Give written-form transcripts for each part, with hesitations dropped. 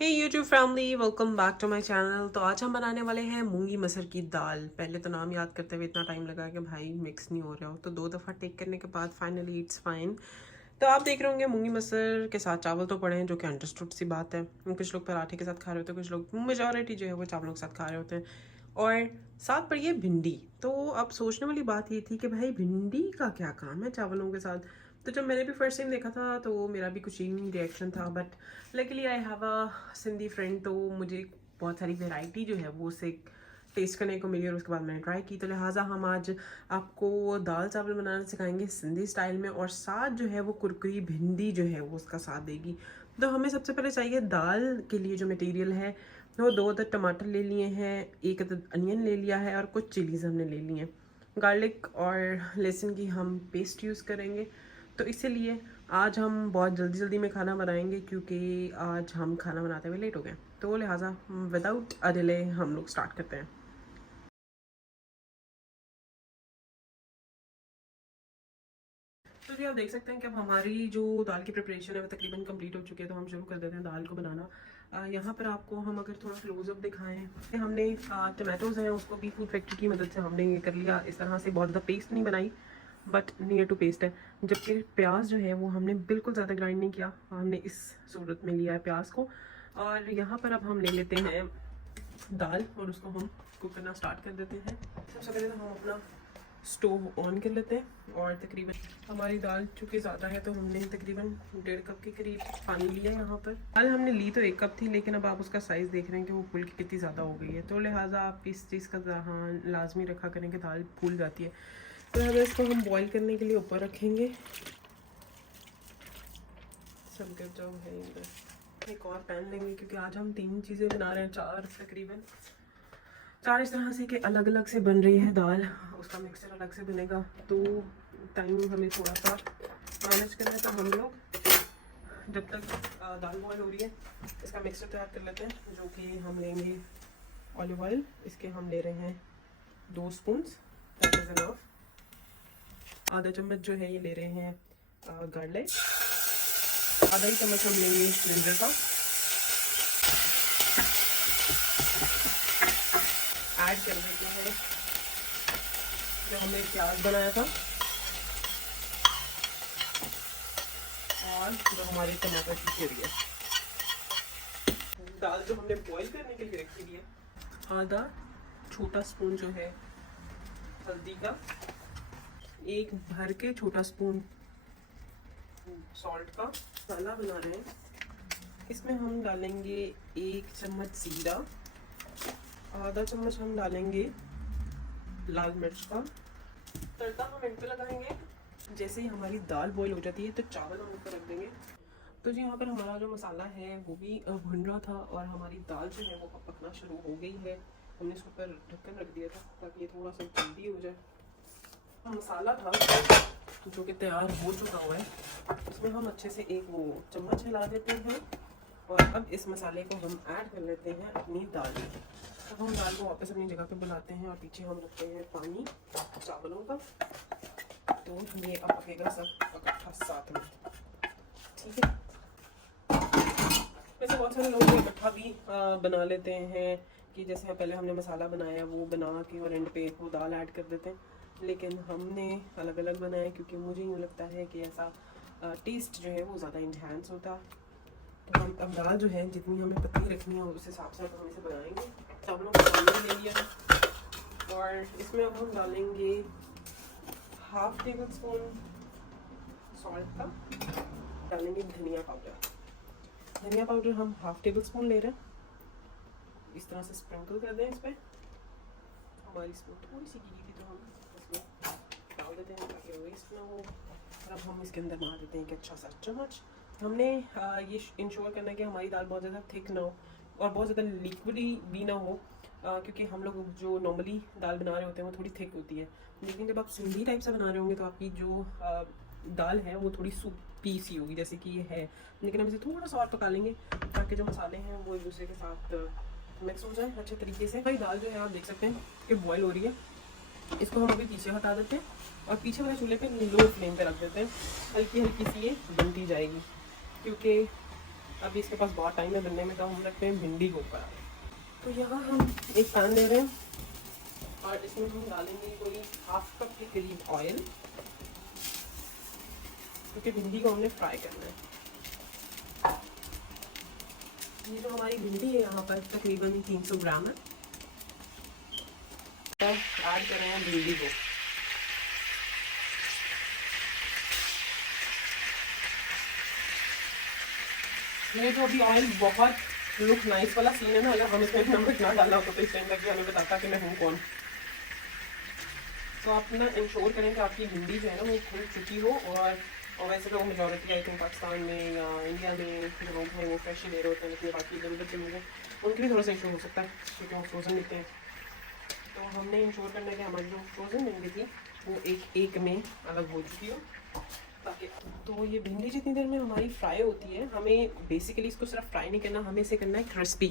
Hey YouTube family, welcome back to my channel. तो आज हम बनाने वाले हैं मूंगी मसर की दाल। पहले तो नाम याद करते हुए इतना टाइम लगा कि भाई मिक्स नहीं हो रहा हो, तो 2 दफ़ा टेक करने के बाद फाइनली इट्स फाइन। तो आप देख रहे होंगे मूंगी मसर के साथ चावल तो पड़े हैं, जो कि अंडरस्टूड सी बात है। कुछ लोग पराठे के साथ खा रहे होते हैं, कुछ लोग मेजॉरिटी जो है वो चावलों के साथ खा रहे होते हैं। और साथ पड़ी है भिंडी। तो अब सोचने वाली बात ये थी कि भाई भिंडी का क्या काम है चावलों के साथ। तो जब मैंने भी फर्स्ट टाइम देखा था तो मेरा भी कुछ ही रिएक्शन था, but luckily I have a Sindhi friend, तो मुझे बहुत सारी वैरायटी जो है वो उससे टेस्ट करने को मिली और उसके बाद मैंने ट्राई की। तो लिहाजा हम आज आपको दाल चावल बनाना सिखाएंगे सिंधी स्टाइल में, और साथ जो है वो कुरकुरी भिंडी जो है वो उसका साथ देगी। तो हमें सबसे पहले चाहिए दाल के लिए जो मटेरियल है वो 2 अदद टमाटर ले लिए हैं, 1 अदद अनियन ले लिया है और कुछ चिलीज़ हमने ले ली हैं। गार्लिक और लहसुन की हम पेस्ट यूज़ करेंगे। तो इसीलिए आज हम बहुत जल्दी जल्दी में खाना बनाएंगे, क्योंकि आज हम खाना बनाते हुए लेट हो गए। तो लिहाजा विदाउट अ डिले हम लोग स्टार्ट करते हैं। तो जी आप देख सकते हैं कि अब हमारी जो दाल की प्रिपरेशन है वो तकरीबन कंप्लीट हो चुकी है। तो हम शुरू कर देते हैं दाल को बनाना। यहाँ पर आपको हम अगर थोड़ा क्लोजअप दिखाएं, हमने टमाटोज़ हैं उसको भी फूड फैक्ट्री की मदद से हमने ये कर लिया। इस तरह से बहुत ज़्यादा पेस्ट नहीं बनाई, बट नियर टू पेस्ट है। जबकि प्याज जो है वो हमने बिल्कुल ज़्यादा ग्राइंड नहीं किया, हमने इस सूरत में लिया है प्याज को। और यहाँ पर अब हम ले लेते हैं दाल और उसको हम कुक करना स्टार्ट कर देते हैं। सबसे पहले तो हम अपना स्टोव ऑन कर लेते हैं, और तकरीबन हमारी दाल चूँकि ज़्यादा है तो हमने तकरीबन 1.5 कप के करीब पानी लिया है। यहाँ पर दाल हमने ली तो 1 कप थी, लेकिन अब आप उसका साइज़ देख रहे हैं कि वो फूल की कितनी ज़्यादा हो गई है। तो लिहाजा आप इस चीज़ का ध्यान लाजमी रखा करें कि दाल फूल जाती है। तो हमें इसको हम बॉईल करने के लिए ऊपर रखेंगे। सब जो है इधर एक और पैन लेंगे, क्योंकि आज हम 3 चीज़ें बना रहे हैं, 4 तकरीबन 4 इस तरह से कि अलग अलग से बन रही है दाल। उसका मिक्सचर अलग से बनेगा, तो टाइम हमें थोड़ा सा मैनेज करना है। तो हम लोग जब तक दाल बॉयल हो रही है इसका मिक्सचर तैयार कर लेते हैं, जो कि हम लेंगे ऑलिव ऑयल। इसके हम ले रहे हैं 2 स्पून्स, दैट इज़ इनफ। आधा चम्मच जो है ये ले रहे हैं गार्लिक, आधा ही चम्मच हम लेंगे जिंजर का। ऐड कर देते हैं जो हमने प्याज बनाया था और जो हमारे टमाटर की प्यूरी है। दाल जो हमने बॉईल करने के लिए रखी हुई है, आधा छोटा स्पून जो है हल्दी का, एक भर के छोटा स्पून सॉल्ट का। मसाला बना रहे हैं, इसमें हम डालेंगे 1 चम्मच जीरा, आधा चम्मच हम डालेंगे लाल मिर्च का। तड़का हम एंड पे लगाएंगे। जैसे ही हमारी दाल बॉईल हो जाती है तो चावल हम ऊपर रख देंगे। तो जी यहाँ पर हमारा जो मसाला है वो भी भुन रहा था, और हमारी दाल जो है वो पकना शुरू हो गई है। हमने इसके ऊपर ढक्कन रख दिया था ताकि ये थोड़ा सा जल्दी हो जाए। मसाला था जो कि तैयार हो चुका हुआ है, इसमें हम अच्छे से एक वो चम्मच हिला देते हैं, और अब इस मसाले को हम ऐड कर लेते हैं अपनी दाल में। अब हम दाल को वापस अपनी जगह पे बुलाते हैं, और पीछे हम रखते हैं पानी चावलों का। तो ये अब पकेगा सब इकट्ठा साथ में, ठीक है। वैसे बहुत सारे लोग इकट्ठा भी बना लेते हैं, कि जैसे पहले हमने मसाला बनाया वो बना के और एंड पे वो दाल ऐड कर देते हैं, लेकिन हमने अलग अलग बनाया, क्योंकि मुझे यूँ लगता है कि ऐसा टेस्ट जो है वो ज़्यादा इन्हांस होता। तो हम अब दाल जो है जितनी हमें पतली रखनी है उस हिसाब से हम इसे बनाएंगे। चावलों को पानी ले लिया है, और इसमें अब हम डालेंगे ½ टेबल स्पून सॉल्ट का, डालेंगे धनिया पाउडर। धनिया पाउडर हम ½ टेबल स्पून ले रहे हैं। इस तरह से स्प्रिंकल कर दें इस पर। हमारी स्पून थोड़ी सी गीली थी तो हम इसमें डाल देते हैं ताकि वेस्ट ना हो। और अब हम इसके अंदर बना देते हैं कि अच्छा सा चम्मच। हमने ये इंश्योर करना है कि हमारी दाल बहुत ज़्यादा थिक ना हो और बहुत ज़्यादा लिक्विडी भी ना हो, क्योंकि हम लोग जो नॉर्मली दाल बना रहे होते हैं वो थोड़ी थिक होती है, लेकिन जब आप सिंधी टाइप से बना रहे होंगे तो आपकी जो दाल है वो थोड़ी सूपी सी होगी, जैसे कि ये है। लेकिन हम इसे थोड़ा सा और पका लेंगे ताकि जो मसाले हैं वो एक दूसरे के साथ मिक्स हो जाए अच्छे तरीके से। भाई दाल जो है आप देख सकते हैं कि बॉयल हो रही है। इसको हम अभी पीछे हटा देते हैं और पीछे वाले चूल्हे पे लो फ्लेम पे रख देते हैं। हल्की हल्की सी ये बनती जाएगी, क्योंकि अभी इसके पास बहुत टाइम है बनने में, तो हम रखते हैं भिंडी को ऊपर। तो यहाँ हम एक पैन ले रहे हैं और इसमें हम डालेंगे कोई हाफ कप के करीब ऑयल, क्योंकि भिंडी को हमने फ्राई करना है। ये जो हमारी भिंडी है यहाँ पर तकरीबन 300 ग्राम है। तो ऐड कर रहे हैं भिंडी को। ये जो अभी ऑयल बहुत लुक नाइस वाला सीन है ना, अगर हम इसमें नमक ना डाला होता तो इस टाइम तक भी हमें बताता कि मैं हूँ कौन। तो आप ना इंश्योर करें कि आपकी भिंडी जो है ना वो खुल चुकी हो। और वैसे तो मेजॉरिटी आई थिंक पाकिस्तान में या इंडिया में जो लोग हैं वो फ्रेश ही ले रहे होते हैं, लेकिन बाकी इधर उधर के लोग हैं उनके भी थोड़ा सा इशू हो सकता है क्योंकि वो फ्रोज़न लेते हैं। तो हमने इंश्योर करना है कि हमारी जो फ्रोज़न भिंडी थी वो एक में अलग हो चुकी हो ताकि। तो ये भिंडी जितनी देर में हमारी फ्राई होती है, हमें बेसिकली इसको सिर्फ फ्राई नहीं करना, हमें इसे करना है क्रिस्पी।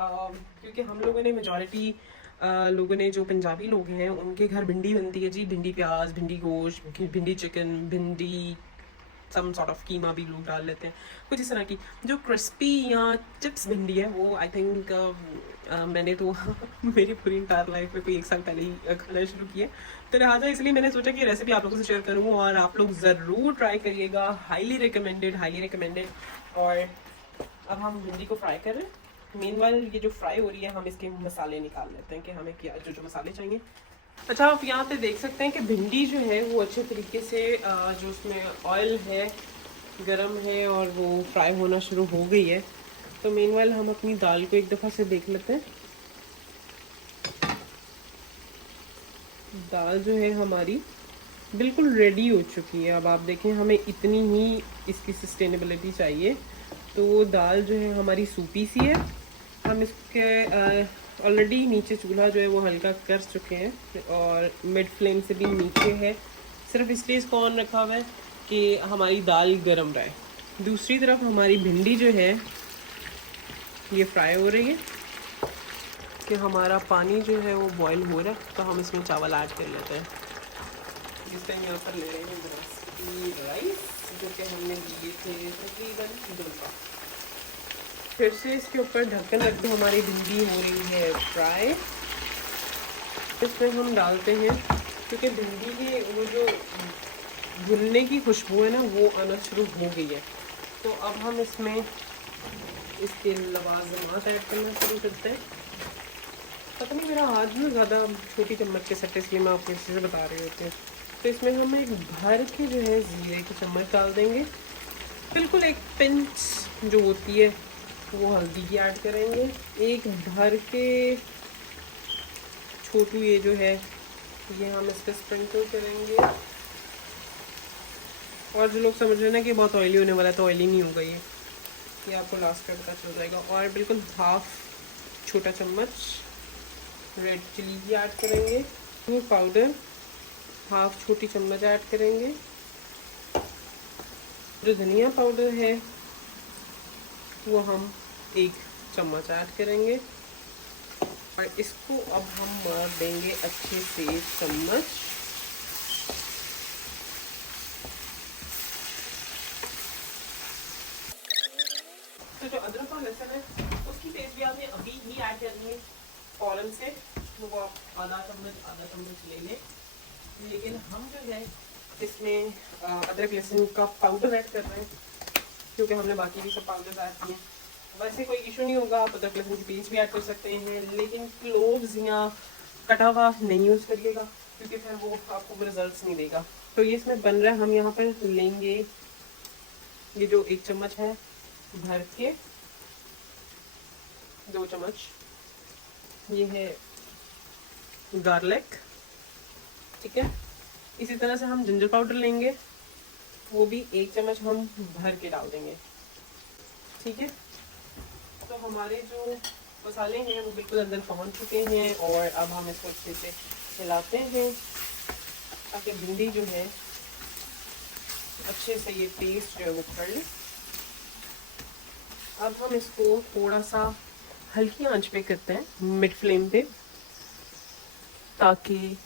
क्योंकि हम लोगों ने मेजॉरिटी लोगों ने जो पंजाबी लोग हैं उनके घर भिंडी बनती है जी, भिंडी प्याज, भिंडी गोश्त, भिंडी चिकन, भिंडी सम सॉर्ट ऑफ कीमा भी लोग डाल लेते हैं, कुछ इस तरह की। जो क्रिस्पी या चिप्स भिंडी है वो आई थिंक मैंने तो मेरी पूरी इंटायर लाइफ में कोई 1 साल पहले ही खाना शुरू किया, तो लिहाजा इसलिए मैंने सोचा कि रेसिपी आप लोगों से शेयर करूँ और आप लोग ज़रूर ट्राई करिएगा। Highly recommended, highly recommended. और अब हम भिंडी को फ्राई कर रहे हैं। मीनवाइल ये जो फ्राई हो रही है हम इसके मसाले निकाल लेते हैं कि हमें क्या जो मसाले चाहिए। अच्छा, आप यहाँ पे देख सकते हैं कि भिंडी जो है वो अच्छे तरीके से जो उसमें ऑयल है गरम है और वो फ्राई होना शुरू हो गई है। तो मीनवाइल हम अपनी दाल को एक दफ़ा से देख लेते हैं। दाल जो है हमारी बिल्कुल रेडी हो चुकी है। अब आप देखें, हमें इतनी ही इसकी सस्टेनेबिलिटी चाहिए। तो दाल जो है हमारी सूपी सी है। हम इसके ऑलरेडी नीचे चूल्हा जो है वो हल्का कर चुके हैं और मिड फ्लेम से भी नीचे है, सिर्फ इसलिए इसको ऑन रखा हुआ है कि हमारी दाल गर्म रहे। दूसरी तरफ हमारी भिंडी जो है ये फ्राई हो रही है कि हमारा पानी जो है वो बॉईल हो रहा है। तो हम इसमें चावल ऐड कर लेते हैं। इस टाइम यहाँ पर ले रहे हैं बासमती राइस जो कि हमने लिए थे तकरीबन 2 कप। फिर से इसके ऊपर ढक्कन रख दो। हमारी भिंडी हो रही है फ्राई। इसमें हम डालते हैं, क्योंकि भिंडी की वो जो भुनने की खुशबू है ना वो आना शुरू हो गई है। तो अब हम इसमें इसके लवाज़मात ऐड करना शुरू करते हैं। पता नहीं मेरा हाथ में ज़्यादा छोटी चम्मच के सेट, इसलिए मैं आपको इसी से बता रही होती हूँ। तो इसमें हम एक भर के जो है ज़ीरे की चम्मच डाल देंगे। बिल्कुल एक पिंच जो होती है वो हल्दी की ऐड करेंगे। एक भर के छोटू ये जो है ये हम इस पर स्प्रिंकल करेंगे। और जो लोग समझ रहे हैं ना कि बहुत ऑयली होने वाला है, तो ऑयली नहीं होगा ये आपको लास्ट में पता चल जाएगा। और बिल्कुल हाफ छोटा चम्मच रेड चिली की ऐड करेंगे। वो पाउडर हाफ छोटी चम्मच ऐड करेंगे। जो धनिया पाउडर है वो हम 1 चम्मच ऐड करेंगे और इसको अब हम मार देंगे अच्छे से चम्मच। तो जो अदरक और लहसुन है उसकी पेस्ट भी आपने अभी ही ऐड करनी है फौरन से। वो आप आधा चम्मच ले लें। लेकिन हम जो है इसमें अदरक लहसुन का पाउडर ऐड कर रहे हैं, क्योंकि हमने बाकी भी सब पाउडर ऐड किए। वैसे कोई इशू नहीं होगा, आप अदरक लहसुन की पेस्ट भी ऐड कर सकते हैं, लेकिन क्लोव्स या कटा हुआ नहीं यूज़ करिएगा क्योंकि फिर वो आपको रिजल्ट्स नहीं देगा। तो ये इसमें बन रहा है। हम यहाँ पर लेंगे ये जो 1 चम्मच है भर के 2 चम्मच ये है गार्लिक, ठीक है। इसी तरह से हम जिंजर पाउडर लेंगे, वो भी 1 चम्मच हम भर के डाल देंगे, ठीक है। तो हमारे जो मसाले हैं वो बिल्कुल अंदर पहुंच चुके हैं और अब हम इसको अच्छे से हिलाते हैं ताकि भिंडी जो है अच्छे से ये पेस्ट जो है वो कर ले। अब हम इसको थोड़ा सा हल्की आंच पे करते हैं, मिड फ्लेम पे, ताकि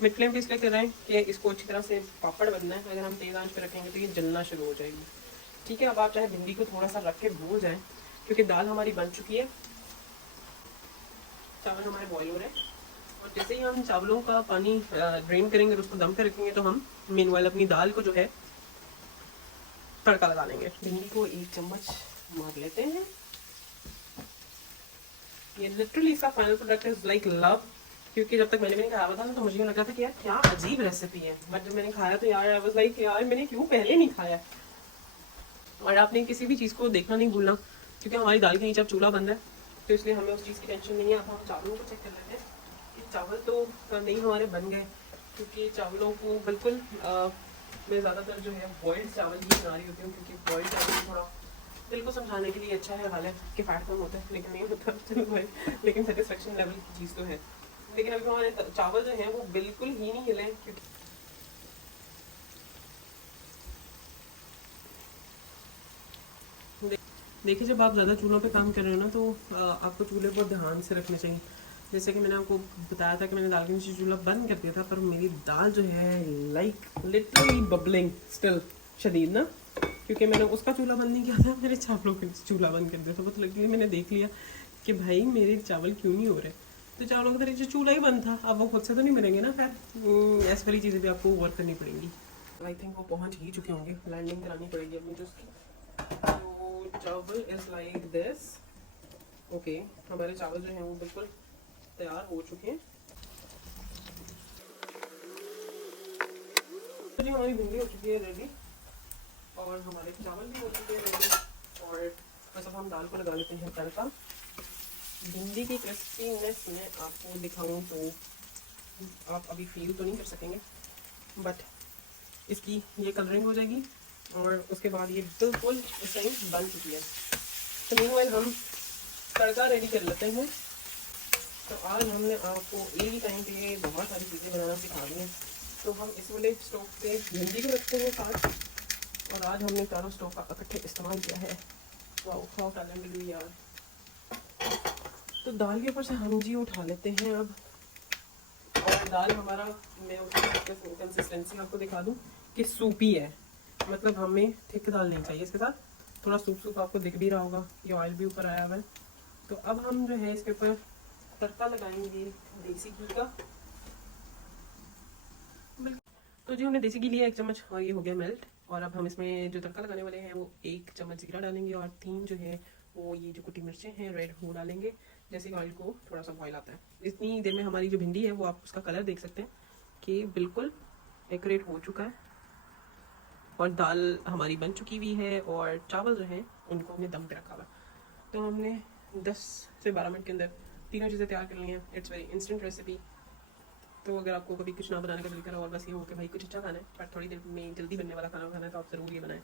मिड फ्लेम पे इसलिए कर रहे हैं कि इसको अच्छी तरह से पापड़ बनना है। अगर हम तेज़ आंच पे रखेंगे तो ये जलना शुरू हो जाएगी, ठीक है, अब आप चाहे भिंडी को थोड़ा सा रख के भूल जाएं, क्योंकि दाल हमारी बन चुकी है, चावल हमारे बॉईल हो रहे हैं। और जैसे ही हम चावलों का पानी ड्रेन करेंगे और उसको दम कर रखेंगे, तो हम मीनवाइल अपनी दाल को जो है तड़का लगा लेंगे। भिंडी को 1 चम्मच मार लेते हैं। ये लिटरली इसका final product is like love, क्योंकि जब तक मैंने भी नहीं खाया था ना, तो मुझे ये लग रहा था कि यार क्या अजीब रेसिपी है, बट जब मैंने खाया तो यार आई वाज लाइक यार मैंने क्यों पहले नहीं खाया। और आपने किसी भी चीज़ को देखना नहीं भूलना, क्योंकि हमारी दाल के नीचे अब चूल्हा बंद है, तो इसलिए हमें उस चीज़ की टेंशन नहीं है। अब हम चावलों को चेक कर लेते हैं कि चावल तो नहीं हमारे बन गए, क्योंकि चावलों को बिल्कुल मैं ज़्यादातर जो है बॉइल्ड चावल ही बना रही होती हूँ, क्योंकि बॉइल्ड चावल थोड़ा दिल को समझाने के लिए अच्छा है। हालांकि कि फैट कम होता है, लेकिन नहीं होता चलो भाई, लेकिन सेटिस्फेक्शन लेवल की चीज़ तो है। लेकिन अभी हमारे चावल जो हैं वो बिल्कुल ही नहीं हिले, क्योंकि देखिए जब आप ज़्यादा चूल्हों पे काम कर रहे हो ना, तो आपको चूल्हे पर ध्यान से रखने चाहिए। जैसे कि मैंने आपको बताया था कि मैंने दाल के नीचे चूल्हा बंद कर दिया था, पर मेरी दाल जो है लाइक लिटरली बबलिंग स्टिल शदीद ना, क्योंकि मैंने उसका चूल्हा बंद नहीं किया था, मेरे चावलों के चूल्हा बंद कर दिया था। मतलब लगी मैंने देख लिया कि भाई मेरे चावल क्यों नहीं हो रहे, तो चावलों का नीचे चूल्हा ही बंद था। अब वो खुद से तो नहीं बनेंगे ना, खैर ऐसी वाली चीज़ें भी आपको वर्क करनी पड़ेंगी। आई थिंक वो पहुँच ही चुके होंगे, लैंडिंग करानी पड़ेगी अब मुझे उसकी। तो चावल इज़ लाइक दिस। ओके, हमारे चावल जो हैं वो बिल्कुल तैयार हो चुके हैं। तो जी हमारी भिंडी हो चुकी है रेडी, और हमारे चावल भी हो चुके हैं रेडी, और बस अब हम दाल को लगा लेते हैं तड़का। भिंडी की क्रिस्पीनेस में आपको दिखाऊं तो आप अभी फील तो नहीं कर सकेंगे, बट इसकी ये कलरिंग हो जाएगी और उसके बाद ये बिल्कुल इस टाइम बन चुकी है। तो मीनवाइल हम तड़का रेडी कर लेते हैं। तो आज हमने आपको एक ही टाइम पे बहुत सारी चीज़ें बनाना सिखा दी हैं। तो हम इस वाले स्टोव पे भिंडी को रखते हैं साथ, और आज हमने चारों स्टोव का इकट्ठे इस्तेमाल किया है। Wow how talented we are. तो दाल के ऊपर से हम जी उठा लेते हैं अब, और दाल हमारा, मैं उसकी कंसिस्टेंसी आपको दिखा दूँ कि सूपी है, मतलब हमें थिक दाल नहीं चाहिए। इसके साथ थोड़ा सूप सूप आपको दिख भी रहा होगा, ये ऑयल भी ऊपर आया हुआ है। तो अब हम जो है इसके ऊपर तड़का लगाएंगे देसी घी का। तो जी हमने देसी घी लिया 1 चम्मच, और ये हो गया मेल्ट। और अब हम इसमें जो तड़का लगाने वाले हैं वो 1 चम्मच जीरा डालेंगे, और 3 जो है वो ये जो कुटी मिर्चें हैं रेड वो डालेंगे, जैसे ऑयल को थोड़ा सा बॉयल आता है। इतनी देर में हमारी जो भिंडी है वो आप उसका कलर देख सकते हैं कि बिल्कुल एक्यूरेट हो चुका है, और दाल हमारी बन चुकी हुई है, और चावल जो हैं उनको हमने दम पे रखा हुआ। तो हमने 10 से 12 मिनट के अंदर तीनों चीज़ें तैयार कर ली हैं। It's very instant recipe. तो अगर आपको कभी कुछ ना बनाने का दिल करा और बस ये हो कि भाई कुछ अच्छा खाना है पर थोड़ी देर में जल्दी बनने वाला खाना खाना है, तो आप ज़रूर ये बनाएं।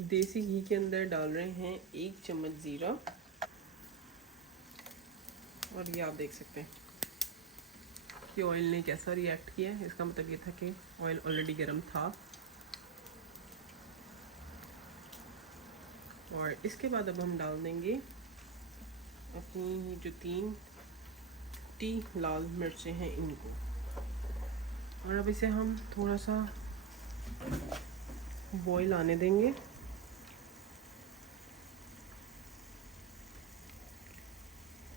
देसी घी के अंदर डाल रहे हैं 1 चम्मच ज़ीरा, और ये आप देख सकते हैं कि ऑयल ने कैसा रिएक्ट किया है। इसका मतलब ये था कि ऑयल ऑलरेडी गर्म था। और इसके बाद अब हम डाल देंगे अपनी जो 3 लाल मिर्चें हैं इनको, और अब इसे हम थोड़ा सा बॉईल आने देंगे।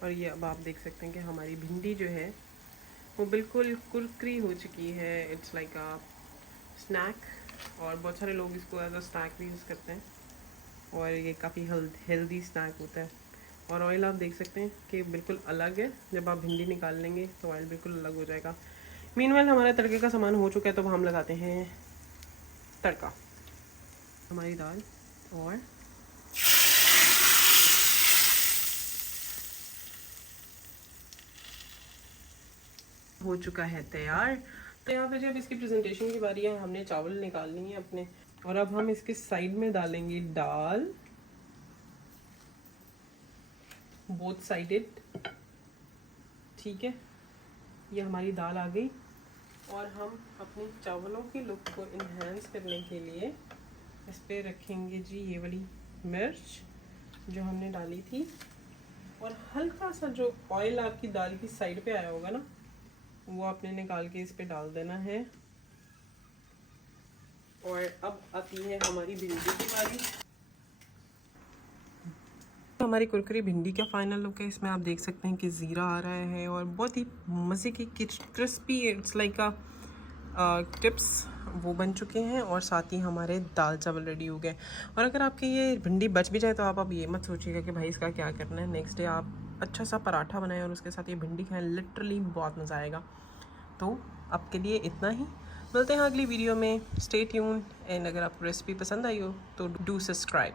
और ये अब आप देख सकते हैं कि हमारी भिंडी जो है वो बिल्कुल कुरकुरी हो चुकी है। इट्स लाइक अ स्नैक, और बहुत सारे लोग इसको एज अ स्नैक भी यूज़ करते हैं, और ये काफ़ी हेल्दी स्नैक होता है। और ऑयल आप देख सकते हैं कि बिल्कुल अलग है। जब आप भिंडी निकाल लेंगे तो ऑयल बिल्कुल अलग हो जाएगा। मीनवाइल हमारा तड़के का सामान हो चुका है, तो हम लगाते हैं तड़का। हमारी दाल और हो चुका है तैयार। तो यहाँ पे जब इसकी प्रेजेंटेशन की बारी है, हमने चावल निकाल लिए हैं अपने, और अब हम इसके साइड में डालेंगे दाल, बोथ साइडेड। ठीक है, ये हमारी दाल आ गई, और हम अपने चावलों की लुक को इन्हेंस करने के लिए इस पर रखेंगे जी ये वाली मिर्च जो हमने डाली थी, और हल्का सा जो ऑयल आपकी दाल की साइड पे आया होगा ना, वो आपने निकाल के इस पे डाल देना है। और अब आती है हमारी भिंडी की बारी। हमारी कुरकुरी भिंडी का फाइनल लुक है। इसमें आप देख सकते हैं कि ज़ीरा आ रहा है और बहुत ही मज़े की crispy, it's like a tips वो बन चुके हैं और साथ ही हमारे दाल चावल रेडी हो गए। और अगर आपके ये भिंडी बच भी जाए तो आप अब ये मत सोचिएगा कि भाई इसका क्या करना है। नेक्स्ट डे आप अच्छा सा पराठा बनाएं और उसके साथ ये भिंडी खाएं, लिटरली बहुत मज़ा आएगा। तो आपके लिए इतना ही, मिलते हैं अगली वीडियो में। स्टे ट्यून एंड अगर आपको रेसिपी पसंद आई हो तो डू सब्सक्राइब।